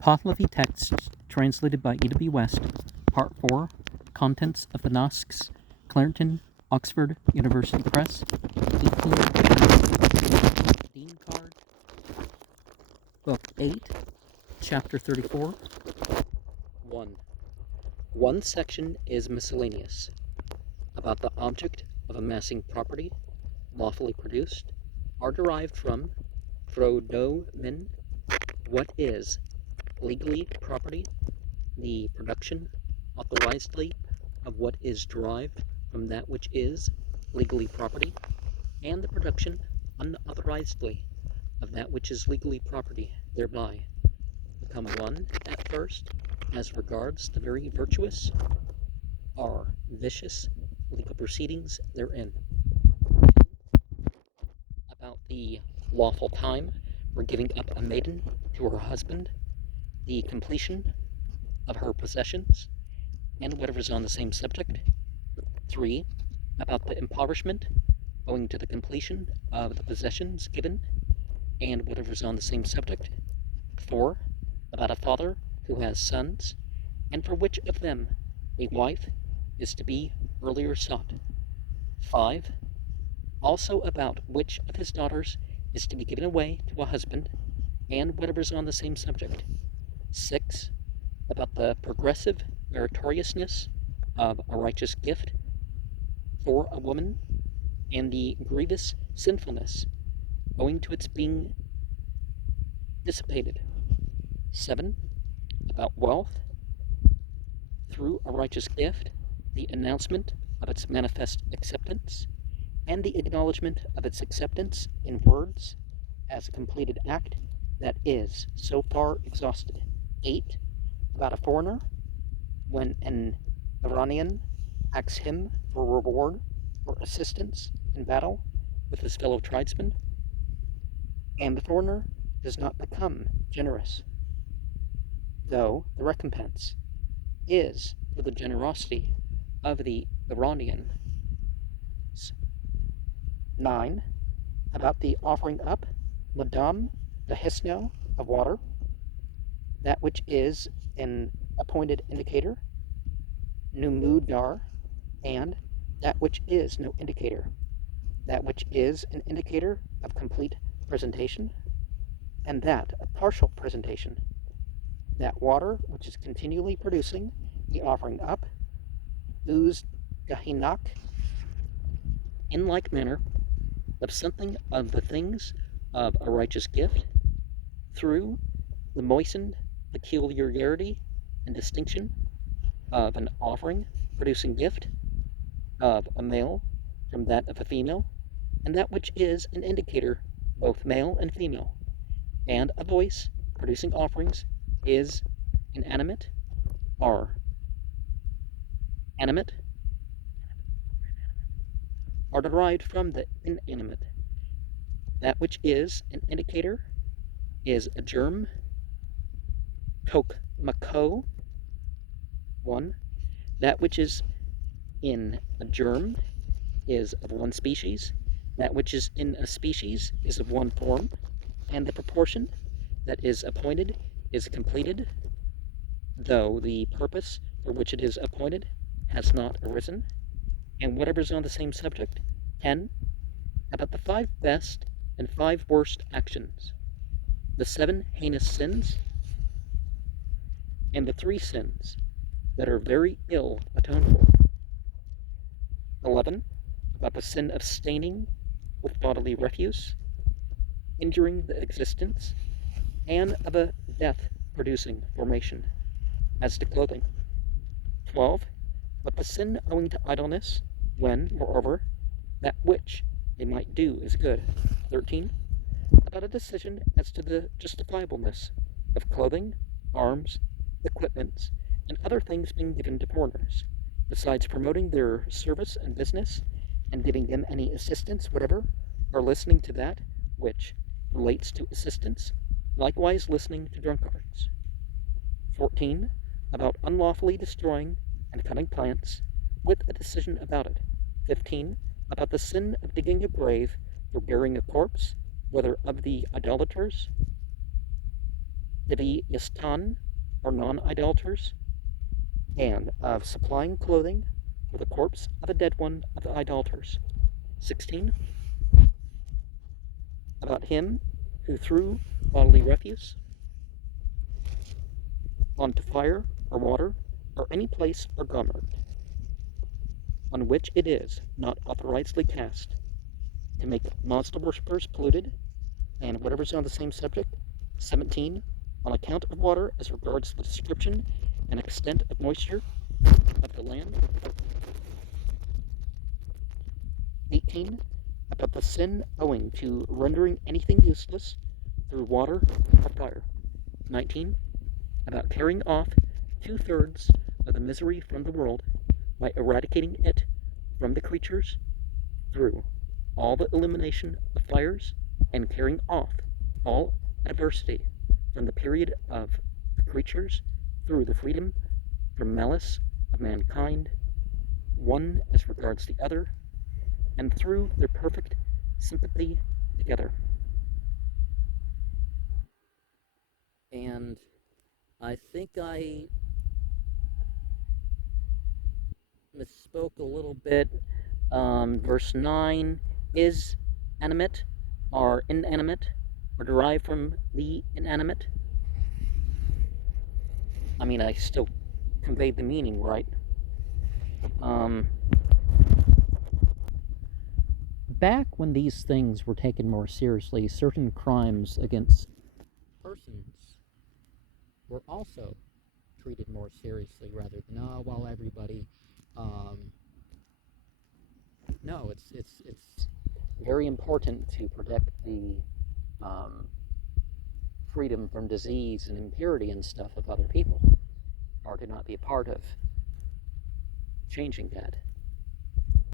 Pahlavi texts translated by E.W. West, Part 4, Contents of the Nasks, Clarendon, Oxford University Press, 1890. Dinkard, Book 8, Chapter 34. 1. One section is miscellaneous, about the object of amassing property lawfully produced, are derived from Frodo-min, what is legally property, the production authorizedly of what is derived from that which is legally property, and the production unauthorizedly of that which is legally property thereby become one at first as regards the very virtuous, are vicious legal proceedings therein. About the lawful time for giving up a maiden to her husband, the completion of her possessions, and whatever is on the same subject. 3. About the impoverishment owing to the completion of the possessions given, and whatever is on the same subject. 4. About a father who has sons, and for which of them a wife is to be earlier sought. 5. Also about which of his daughters is to be given away to a husband, and whatever is on the same subject. 6. About the progressive meritoriousness of a righteous gift for a woman, and the grievous sinfulness owing to its being dissipated. 7. About wealth through a righteous gift, the announcement of its manifest acceptance, and the acknowledgement of its acceptance in words as a completed act that is so far exhausted. 8. About a foreigner, when an Iranian asks him for reward or assistance in battle with his fellow tribesmen, and the foreigner does not become generous, though the recompense is for the generosity of the Iranian. 9. About the offering up, Madame the Hisno of water, that which is an appointed indicator, Numudar, and that which is no indicator, that which is an indicator of complete presentation, and that of partial presentation, that water which is continually producing the offering up, Uz Gahinak, in like manner, of something of the things of a righteous gift, through the moistened peculiarity and distinction of an offering producing gift of a male from that of a female, and that which is an indicator both male and female, and a voice producing offerings is inanimate, are animate, are derived from the inanimate. That which is an indicator is a germ, Tokmako, 1. That which is in a germ is of one species, that which is in a species is of one form, and the proportion that is appointed is completed, though the purpose for which it is appointed has not arisen, and whatever is on the same subject. 10. About the 5 best and 5 worst actions, the 7 heinous sins, and the 3 sins that are very ill atoned for. 11. About the sin of staining with bodily refuse, injuring the existence, and of a death-producing formation, as to clothing. 12. About the sin owing to idleness, when, moreover, that which they might do is good. 13. About a decision as to the justifiableness of clothing, arms, equipments, and other things being given to foreigners, besides promoting their service and business, and giving them any assistance whatever, or listening to that which relates to assistance, likewise listening to drunkards. 14. About unlawfully destroying and cutting plants, with a decision about it. 15. About the sin of digging a grave for burying a corpse, whether of the idolaters, the Istan, or non-idolaters, and of supplying clothing for the corpse of a dead one of the idolaters. 16. About him who threw bodily refuse onto fire or water or any place or garment on which it is not authorizedly cast, to make monster worshippers polluted, and whatever's on the same subject. 17. On account of water as regards the description and extent of moisture of the land. 18. About the sin owing to rendering anything useless through water or fire. 19. About carrying off 2/3 of the misery from the world by eradicating it from the creatures through all the elimination of fires and carrying off all adversity from the period of the creatures through the freedom from malice of mankind, one as regards the other, and through their perfect sympathy together. And I think I misspoke a little bit. Verse 9 is animate, or inanimate, or derived from the inanimate. I mean, I still conveyed the meaning, right? Back when these things were taken more seriously, certain crimes against persons were also treated more seriously rather than, oh, well, everybody. No, it's very important to protect the freedom from disease and impurity and stuff of other people, or to not be a part of changing that.